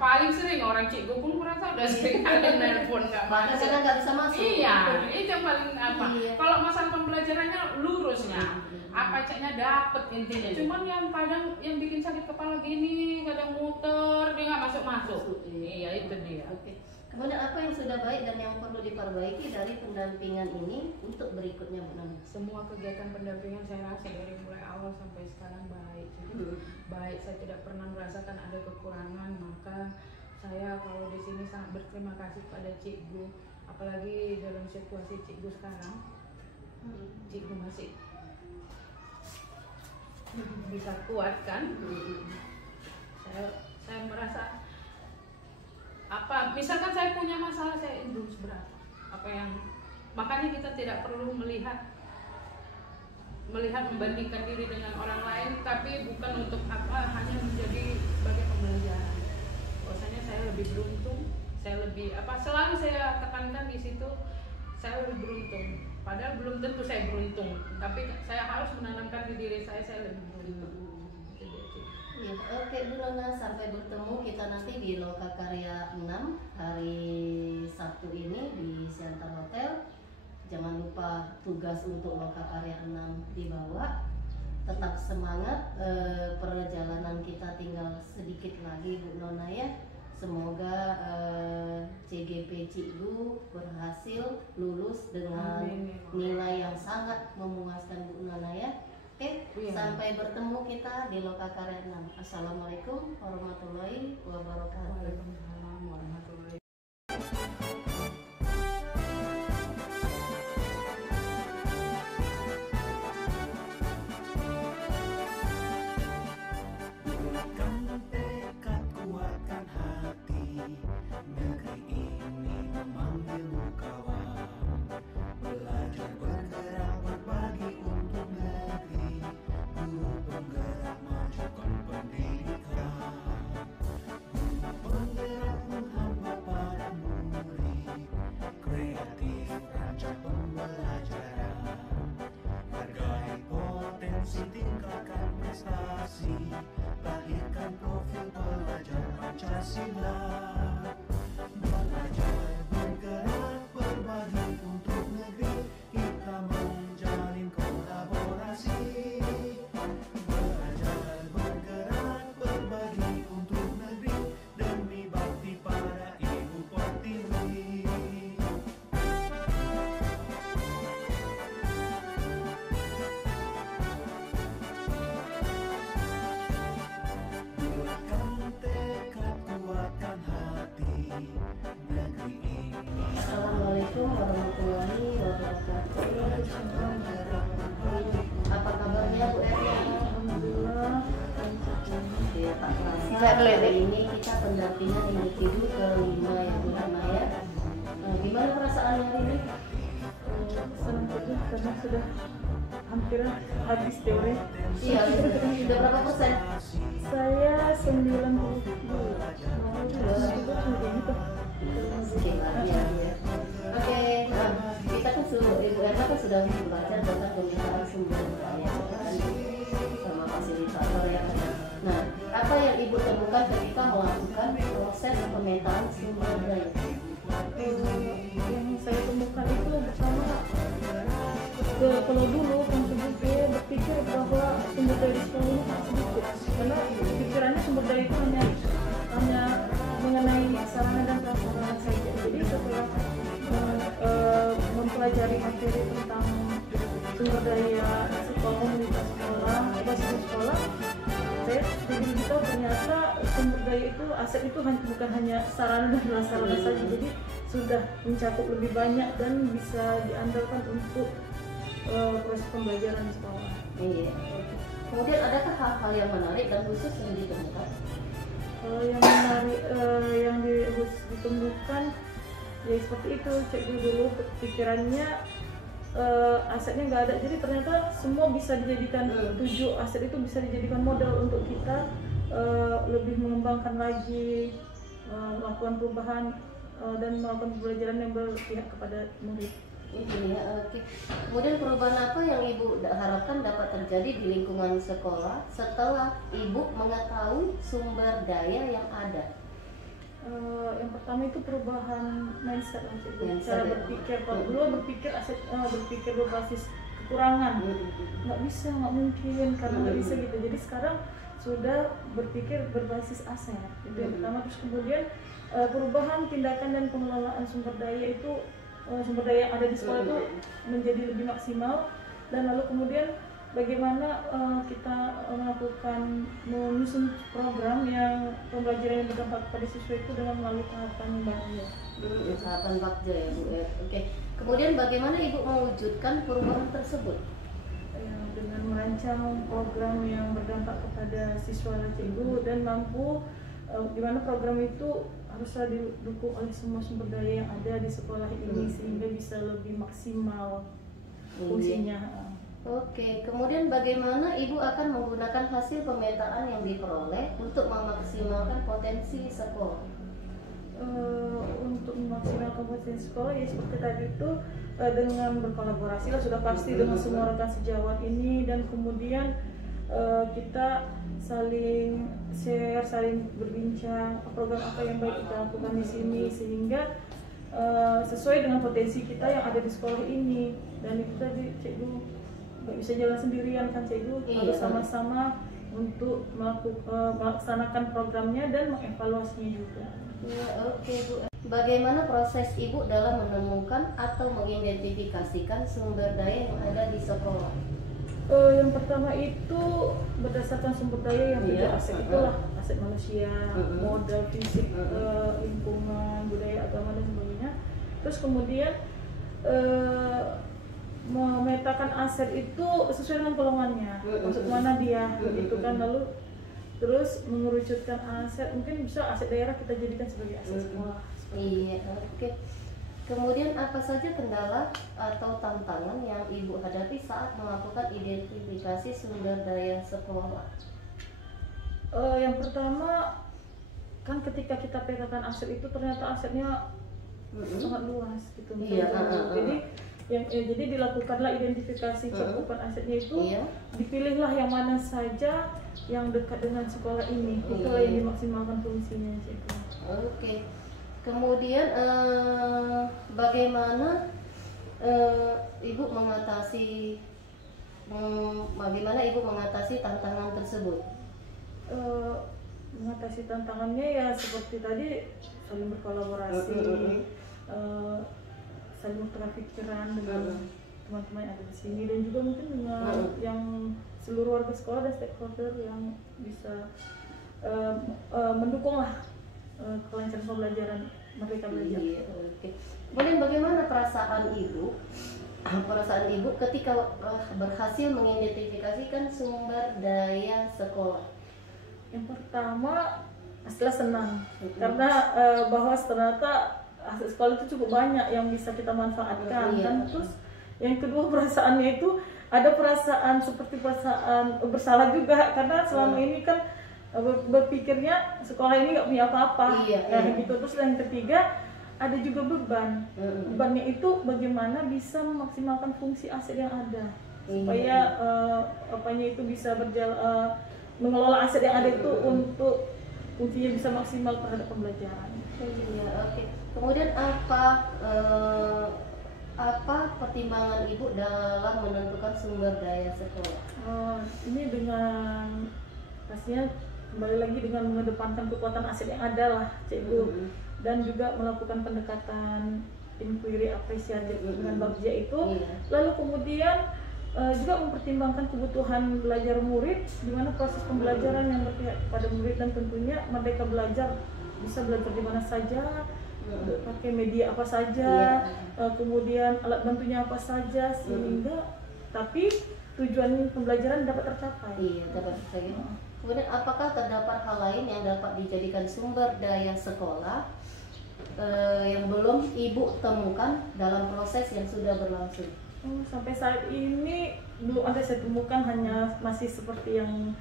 Paling sering orang Cikgu pun merasa udah sering ada telepon nggak masuk. Karena nggak bisa masuk. Iya. Itu yang paling apa? Iya. Kalau masalah pembelajarannya lurusnya, Apa ceknya dapet intinya. Cuman yang kadang yang bikin sakit kepala gini, kadang muter, dia nggak masuk. Iya itu dia. Oke. Kemudian apa yang sudah baik dan yang perlu diperbaiki dari pendampingan ini untuk berikutnya, Bu Nona? Semua kegiatan pendampingan saya rasa dari mulai awal sampai sekarang baik. Baik, saya tidak pernah merasakan ada kekurangan. Maka saya kalau di sini sangat berterima kasih pada Cikgu, apalagi dalam situasi Cikgu sekarang. Cikgu masih bisa kuat kan. Saya merasa apa, misalkan saya punya masalah, saya endus berapa apa yang, makanya kita tidak perlu melihat membandingkan diri dengan orang lain, tapi bukan untuk apa, hanya menjadi sebagai pembelajaran. Bahwasanya saya lebih beruntung, saya lebih apa, selalu saya tekankan di situ, saya lebih beruntung. Padahal belum tentu saya beruntung, tapi saya harus menanamkan di diri saya lebih beruntung. Ya, oke Bu Nona, sampai bertemu kita nanti di Lokakarya 6 hari Sabtu ini di Siantar Hotel. Jangan lupa tugas untuk Lokakarya 6 dibawa. Tetap semangat, perjalanan kita tinggal sedikit lagi Bu Nona ya. Semoga CGP Cikgu berhasil lulus dengan nilai yang sangat memuaskan Bu Nona ya. Oke, sampai bertemu kita di Lokakarya 6. Assalamualaikum warahmatullahi wabarakatuh. Waalaikumsalam warahmatullahi. Kuatkan tekad, kuatkan hati, negeri ini memanggilmu kawan. Belajar bergerak berbagi untuk negeri, guru penggerak majukan pendidikan. Guru penggerak menghamba para murid, kreatif rancang pembelajaran. Hargai potensi, tingkatkan prestasi, lahirkan profil pelajar Pancasila. Belajar bergerak berbagi untuk negeri, kita menjalin kolaborasi. Belajar bergerak berbagi untuk negeri, demi bakti pada Ibu Pertiwi. Kuatkan tekad, kuatkan hati, negeri ini. Assalamualaikum warahmatullahi wabarakatuh. Apa kabarnya Bu Erna? Alhamdulillah. Ya, tak terasa hari ini kita pendampingan individu ke-5 ya Bu Nona ya. Nah, gimana perasaannya hari ini? Senang sekali karena sudah hampir habis teori. Iya, sudah berapa persen? Saya 90. Oke, nah, kita kan Ibu Erna kan sudah belajar tentang penggunaan sumber daya sama fasilitator ya. Nah, apa yang Ibu temukan ketika melakukan proses pemetaan sumber daya? Yang saya temukan itu pertama, kalau dulu kan saya berpikir bahwa sumber daya di sekolah ini sangat sedikit, karena pikirannya sumber daya itu hanya mengenai sarana dan prasarana saja. Jadi setelah mempelajari materi tentang sumber daya sekolah, komunitas sekolah, ekosistem sekolah, saya jadi tahu ternyata sumber daya itu, aset itu bukan hanya sarana dan prasarana saja, jadi sudah mencakup lebih banyak dan bisa diandalkan untuk proses pembelajaran di sekolah. Iya. Kemudian adakah hal-hal yang menarik dan khusus yang ditemukan? Yang menarik, yang ditemukan ya seperti itu, Cikgu dulu pikirannya asetnya nggak ada, jadi ternyata semua bisa dijadikan 7 aset itu bisa dijadikan modal untuk kita lebih mengembangkan lagi, melakukan perubahan dan melakukan pembelajaran yang berpihak kepada murid. Oke. Kemudian perubahan apa yang Ibu harapkan dapat terjadi di lingkungan sekolah setelah Ibu mengetahui sumber daya yang ada? Yang pertama itu perubahan mindset, cara berpikir. Kalau dulu berpikir berbasis kekurangan. Nggak bisa, nggak mungkin, karena nggak bisa gitu. Jadi sekarang sudah berpikir berbasis aset itu yang pertama. Terus kemudian perubahan tindakan dan pengelolaan sumber daya itu, sumber daya yang ada di sekolah itu menjadi lebih maksimal. Dan lalu kemudian bagaimana kita melakukan menyusun program yang pembelajaran yang berdampak pada siswa itu dengan melalui tahapan Bagja. Tahapan Bagja ya Bu ya. Oke. Kemudian bagaimana Ibu mewujudkan perubahan tersebut? Dengan merancang program yang berdampak kepada siswa dan cikgu dan mampu di mana program itu haruslah didukung oleh semua sumber daya yang ada di sekolah ini sehingga bisa lebih maksimal fungsinya. Oke, kemudian bagaimana Ibu akan menggunakan hasil pemetaan yang diperoleh untuk memaksimalkan potensi sekolah? Untuk memaksimalkan potensi sekolah ya seperti tadi itu dengan berkolaborasi lah sudah pasti dengan semua rekan sejawat ini, dan kemudian kita saling share, saling berbincang program apa yang baik kita lakukan di sini sehingga sesuai dengan potensi kita yang ada di sekolah ini. Dan itu tadi cikgu nggak bisa jalan sendirian kan, cikgu harus sama-sama untuk melaksanakan programnya dan mengevaluasinya juga. Ya, oke Bu. Bagaimana proses Ibu dalam menemukan atau mengidentifikasikan sumber daya yang ada di sekolah? Yang pertama itu berdasarkan sumber daya yang tidak aset itulah aset manusia, modal fisik, lingkungan, budaya, agama dan sebagainya. Terus kemudian memetakan aset itu sesuai dengan golongannya, maksud mana dia, begitu kan. Lalu terus mengerucutkan aset, mungkin bisa aset daerah kita jadikan sebagai aset sekolah. Iya, oke. Kemudian apa saja kendala atau tantangan yang Ibu hadapi saat melakukan identifikasi sumber daya sekolah? Yang pertama kan ketika kita petakan aset itu ternyata asetnya sangat luas gitu. Jadi dilakukanlah identifikasi cakupan asetnya itu, dipilihlah yang mana saja yang dekat dengan sekolah ini, itulah yang dimaksimalkan fungsinya gitu. Oke. Kemudian bagaimana Ibu mengatasi tantangan tersebut? Mengatasi tantangannya ya seperti tadi, saling berkolaborasi, saling bertukar pikiran dengan teman-teman yang ada di sini, dan juga mungkin dengan yang seluruh warga sekolah dan stakeholder yang bisa mendukung lah kelancaran pembelajaran mereka belajar. Iya, oke. Kemudian bagaimana perasaan Ibu ketika berhasil mengidentifikasikan sumber daya sekolah? Yang pertama pastilah senang, karena bahwa ternyata aset sekolah itu cukup banyak yang bisa kita manfaatkan. Dan terus yang kedua perasaannya itu ada perasaan seperti perasaan bersalah juga, karena selama ini kan berpikirnya sekolah ini nggak punya apa-apa, gitu. Terus yang ketiga ada juga beban. Bebannya itu bagaimana bisa memaksimalkan fungsi aset yang ada supaya apanya itu bisa berjalan, mengelola aset yang ada itu untuk fungsinya bisa maksimal terhadap pembelajaran. Iya, oke. Kemudian apa pertimbangan Ibu dalam menentukan sumber daya sekolah? Ini dengan pastinya kembali lagi dengan mengedepankan kekuatan aset yang ada lah, cikgu, dan juga melakukan pendekatan inquiry apresiatif dengan Bagja itu. Lalu kemudian juga mempertimbangkan kebutuhan belajar murid, di mana proses pembelajaran yang berpihak pada murid, dan tentunya merdeka belajar, bisa belajar di mana saja, pakai media apa saja, kemudian alat bantunya apa saja, sehingga tapi tujuan pembelajaran dapat tercapai. Iya, dapat tercapai. Kemudian apakah terdapat hal lain yang dapat dijadikan sumber daya sekolah yang belum Ibu temukan dalam proses yang sudah berlangsung? Sampai saat ini belum ada saya temukan, hanya masih seperti yang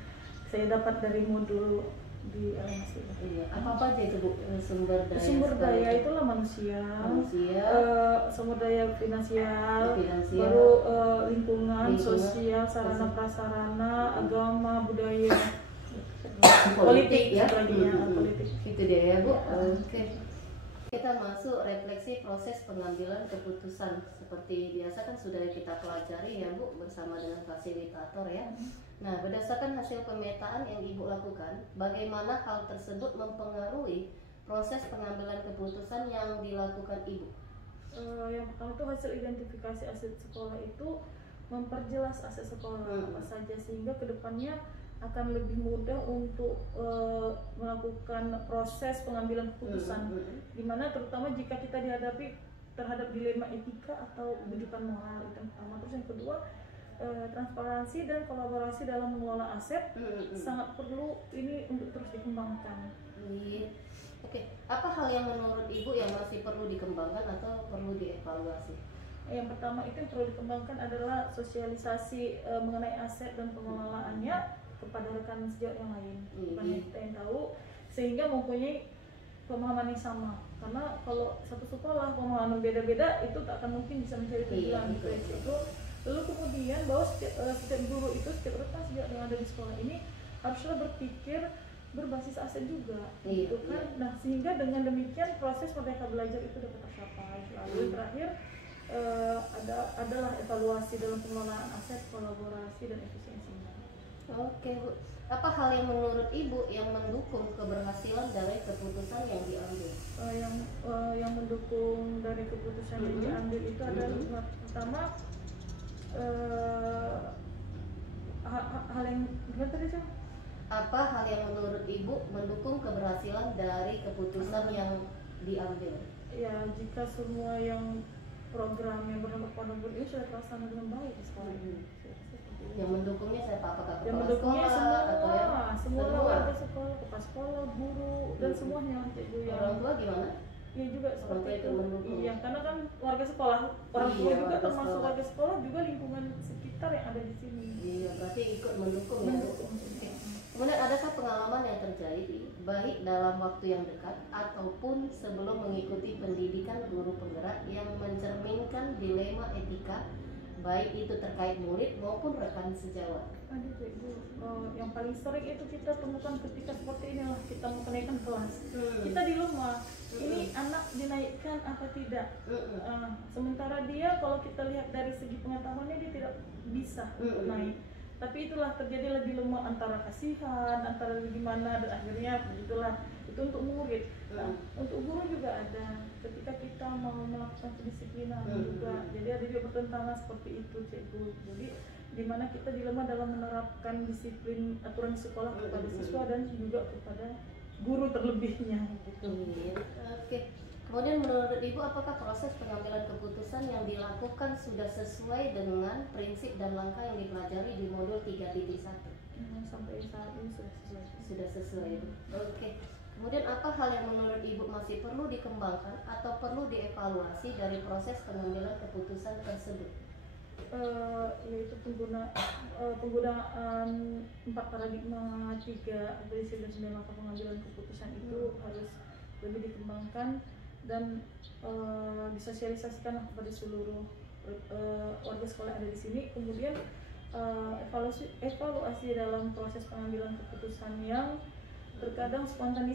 saya dapat dari modul di LMC. Iya. Apa aja itu Bu sumber daya? Sumber daya itulah manusia, sumber daya finansial, baru lingkungan, sosial, sarana prasarana, agama, budaya, politik ya, politik. Itu dia ya Bu. Oke. Kita masuk refleksi proses pengambilan keputusan. Seperti biasa kan sudah kita pelajari ya Bu, bersama dengan fasilitator ya. Nah, berdasarkan hasil pemetaan yang Ibu lakukan, bagaimana hal tersebut mempengaruhi proses pengambilan keputusan yang dilakukan Ibu? Yang pertama itu hasil identifikasi aset sekolah itu memperjelas aset sekolah apa saja, sehingga kedepannya akan lebih mudah untuk melakukan proses pengambilan keputusan, dimana terutama jika kita dihadapi terhadap dilema etika atau kehidupan moral, itu yang pertama. Terus yang kedua, transparansi dan kolaborasi dalam mengelola aset sangat perlu ini untuk terus dikembangkan. Oke, apa hal yang menurut Ibu yang masih perlu dikembangkan atau perlu dievaluasi? Yang pertama itu yang perlu dikembangkan adalah sosialisasi mengenai aset dan pengelolaannya kepada rekan sejawat yang lain, banyak kita yang tahu, sehingga mempunyai pemahaman yang sama. Karena kalau satu sekolah pemahaman beda-beda, itu tak akan mungkin bisa mencari tujuan itu. Lalu kemudian bahwa setiap guru itu, setiap rekan sejawat yang ada di sekolah ini haruslah berpikir berbasis aset juga, gitu kan. Nah, sehingga dengan demikian proses merdeka belajar itu dapat tercapai. Lalu terakhir adalah evaluasi dalam pengelolaan aset, kolaborasi dan efisiensinya. Oke Bu, apa hal yang menurut Ibu yang mendukung keberhasilan dari keputusan yang diambil? Yang mendukung dari keputusan yang diambil itu adalah pertama hal yang gimana tadi Cang? Apa hal yang menurut Ibu mendukung keberhasilan dari keputusan yang diambil? Ya, jika semua yang program yang bernama Pondok ini sudah terlaksana dengan baik di sekolah ini. Yang mendukungnya siapa? Apakah Yang kepala mendukungnya sekolah atau ya? semua warga sekolah, kepala sekolah, guru dan semuanya lah Cikgu. Orang tua gimana? Iya juga seperti itu. Mendukung. Iya, karena kan warga sekolah, orang tua juga warga termasuk sekolah. warga sekolah juga lingkungan sekitar yang ada di sini. Iya, berarti ikut mendukung ya Bu. Oke. Kemudian adakah pengalaman yang terjadi baik dalam waktu yang dekat ataupun sebelum mengikuti pendidikan guru penggerak yang mencerminkan dilema etika baik itu terkait murid maupun rekan sejawat? Ada Cikgu, yang paling sering itu kita temukan ketika seperti inilah, kita mau kenaikan kelas. Kita dilema, ini anak dinaikkan apa tidak. Sementara dia kalau kita lihat dari segi pengetahuannya dia tidak bisa naik. Tapi itulah terjadilah dilema antara kasihan, antara gimana, dan akhirnya begitulah. Itu untuk murid. Nah, untuk guru juga ada. Ketika kita mau melakukan kedisiplinan juga, jadi ada juga pertentangan seperti itu Cikgu. Jadi dimana kita dilema dalam menerapkan disiplin aturan sekolah kepada siswa dan juga kepada guru terlebihnya gitu. Oke. Kemudian menurut Ibu, apakah proses pengambilan keputusan yang dilakukan sudah sesuai dengan prinsip dan langkah yang dipelajari di modul 3.1? Sampai saat ini sudah sesuai. Sudah sesuai. Oke. Kemudian apa hal yang menurut Ibu masih perlu dikembangkan atau perlu dievaluasi dari proses pengambilan keputusan tersebut? Yaitu penggunaan 4 paradigma 3 prinsip dan 9 langkah pengambilan keputusan itu harus lebih dikembangkan dan disosialisasikan kepada seluruh warga sekolah yang ada di sini. Kemudian evaluasi dalam proses pengambilan keputusan yang terkadang spontan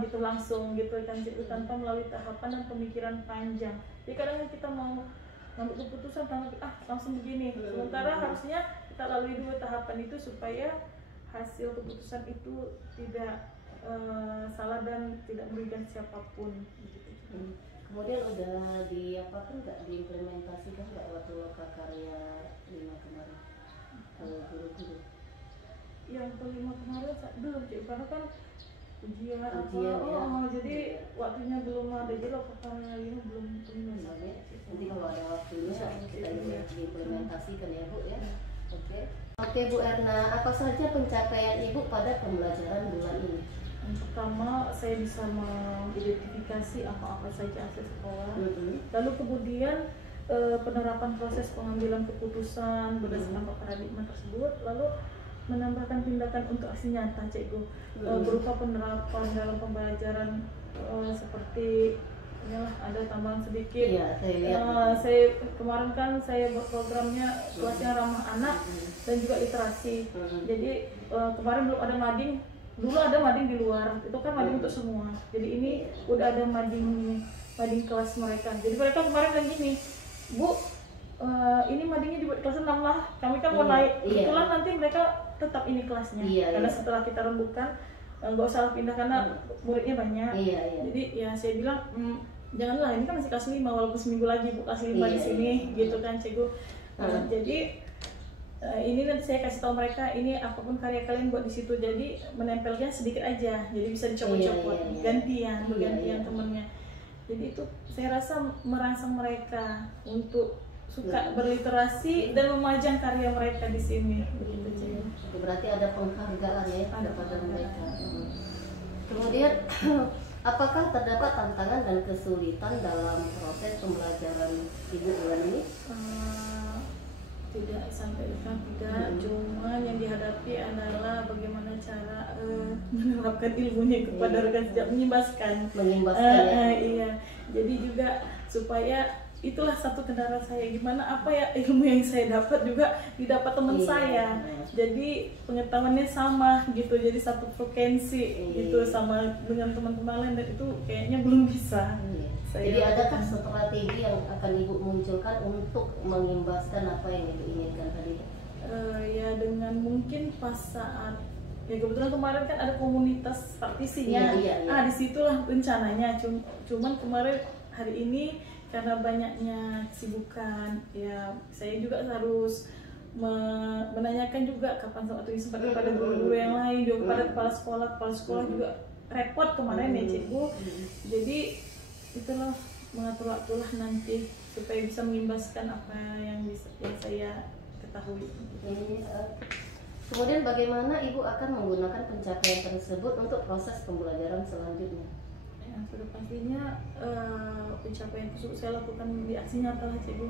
gitu, langsung gitu kan, tanpa melalui tahapan dan pemikiran panjang. Jadi kadang kita mau ngambil keputusan langsung begini, sementara harusnya kita lalui 2 tahapan itu supaya hasil keputusan itu tidak salah dan tidak merugikan siapapun gitu. Kemudian udah diimplementasikan nggak waktu lokakarya 5 kemarin guru-guru? Yang kelima kemarin belum Cik, karena kan ujian ya. Jadi waktunya belum ada, jadi lokakarya 5 belum terus. Nanti kalau ada waktunya kita diimplementasikan ya Bu ya. Oke Bu Erna, apa saja pencapaian Ibu pada pembelajaran bulan ini? Yang pertama, saya bisa mengidentifikasi apa-apa saja aset sekolah. Lalu kemudian penerapan proses pengambilan keputusan berdasarkan paradigma tersebut. Lalu menambahkan tindakan untuk aksi nyata Cikgu, berupa penerapan dalam pembelajaran seperti inilah, ada tambahan sedikit. Iya, saya lihat. Saya kemarin kan saya buat programnya kelasnya ramah anak dan juga literasi. Jadi kemarin belum ada mading, dulu ada mading di luar, itu kan mading untuk semua. Jadi ini udah ada mading kelas mereka. Jadi mereka kemarin bilang gini, Bu, ini madingnya dibuat kelas 6 lah. Kami kan mau naik. Kebetulan nanti mereka tetap ini kelasnya. Karena setelah kita rembukan nggak usah pindah karena muridnya banyak. Jadi ya saya bilang janganlah, ini kan masih kelas 5 walaupun seminggu lagi Bu kelas 5 di sini gitu kan Cikgu. Jadi ini nanti saya kasih tahu mereka, ini apapun karya kalian buat di situ, jadi menempelnya sedikit aja, jadi bisa dicopot-copot, gantian temennya. Jadi itu saya rasa merangsang mereka untuk suka berliterasi dan memajang karya mereka di sini. Begitu Cikgu. Berarti ada penghargaan ya kepada mereka. Kemudian apakah terdapat tantangan dan kesulitan dalam proses pembelajaran Ibu Ulan ini? Tidak sampai tidak, cuma yang dihadapi adalah bagaimana cara menerapkan ilmunya kepada rekan sejak mengimbaskan ya. Iya, jadi juga supaya itulah satu kendala saya, gimana apa ya ilmu yang saya dapat juga didapat teman saya, jadi pengetahuannya sama gitu, jadi satu frekuensi gitu sama dengan teman-teman lain, dan itu kayaknya belum bisa. Jadi adakah strategi yang akan Ibu munculkan untuk mengimbaskan apa yang Ibu inginkan tadi? Ya dengan mungkin pas saat ya kebetulan kemarin kan ada komunitas praktisinya, disitulah rencananya. Cuman kemarin hari ini karena banyaknya kesibukan, ya saya juga harus menanyakan juga kapan waktu ini sempat kepada guru-guru yang lain, juga kepada kepala sekolah juga repot kemarin ya Cikgu. Jadi itulah mengatur waktulah nanti supaya bisa mengimbaskan apa yang saya ketahui. Kemudian bagaimana Ibu akan menggunakan pencapaian tersebut untuk proses pembelajaran selanjutnya? Yang sudah pastinya pencapaian tersebut saya lakukan di aksi nyata lah Cikgu.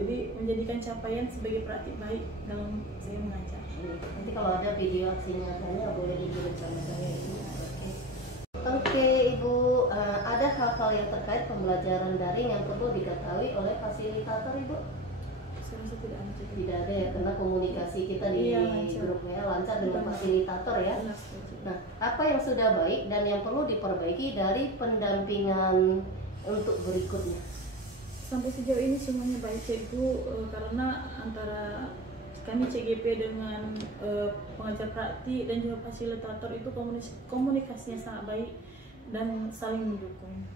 Jadi menjadikan capaian sebagai praktik baik dalam saya mengajar. Nanti kalau ada video aksi nyatanya boleh dikirim sama saya. Oke Ibu, ada hal-hal yang terkait pembelajaran daring yang perlu diketahui oleh fasilitator Ibu? Saya rasa tidak ada. Tidak ada ya, karena komunikasi kita di grup WA lancar dengan fasilitator ya. Nah, apa yang sudah baik dan yang perlu diperbaiki dari pendampingan untuk berikutnya? Sampai sejauh ini semuanya baik Cikgu, karena antara kami CGP dengan pengajar praktik dan juga fasilitator itu komunikasinya sangat baik dan saling mendukung.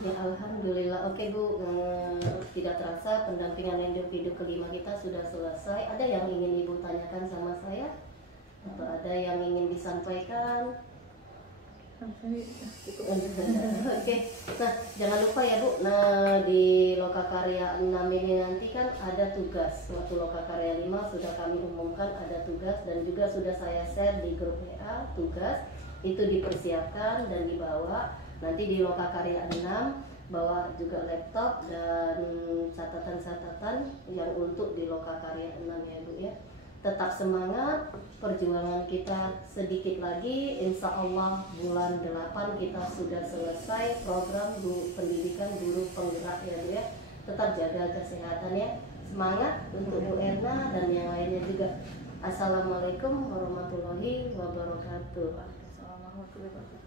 Ya, alhamdulillah. Oke Bu, tidak terasa pendampingan individu kelima kita sudah selesai. Ada yang ingin Ibu tanyakan sama saya? Atau ada yang ingin disampaikan? Oke, nah jangan lupa ya Bu, nah di Lokakarya 6 ini nanti kan ada tugas. Waktu Lokakarya 5 sudah kami umumkan ada tugas dan juga sudah saya share di grup WA tugas. Itu dipersiapkan dan dibawa. Nanti di Lokakarya 6 bawa juga laptop dan catatan-catatan yang untuk di Lokakarya 6 ya Bu ya. Tetap semangat, perjuangan kita sedikit lagi, insya Allah bulan 8 kita sudah selesai program pendidikan guru penggerak ya Bu ya. Tetap jaga kesehatan ya, semangat untuk Bu Erna dan yang lainnya juga. Assalamualaikum warahmatullahi wabarakatuh. Assalamualaikum warahmatullahi wabarakatuh.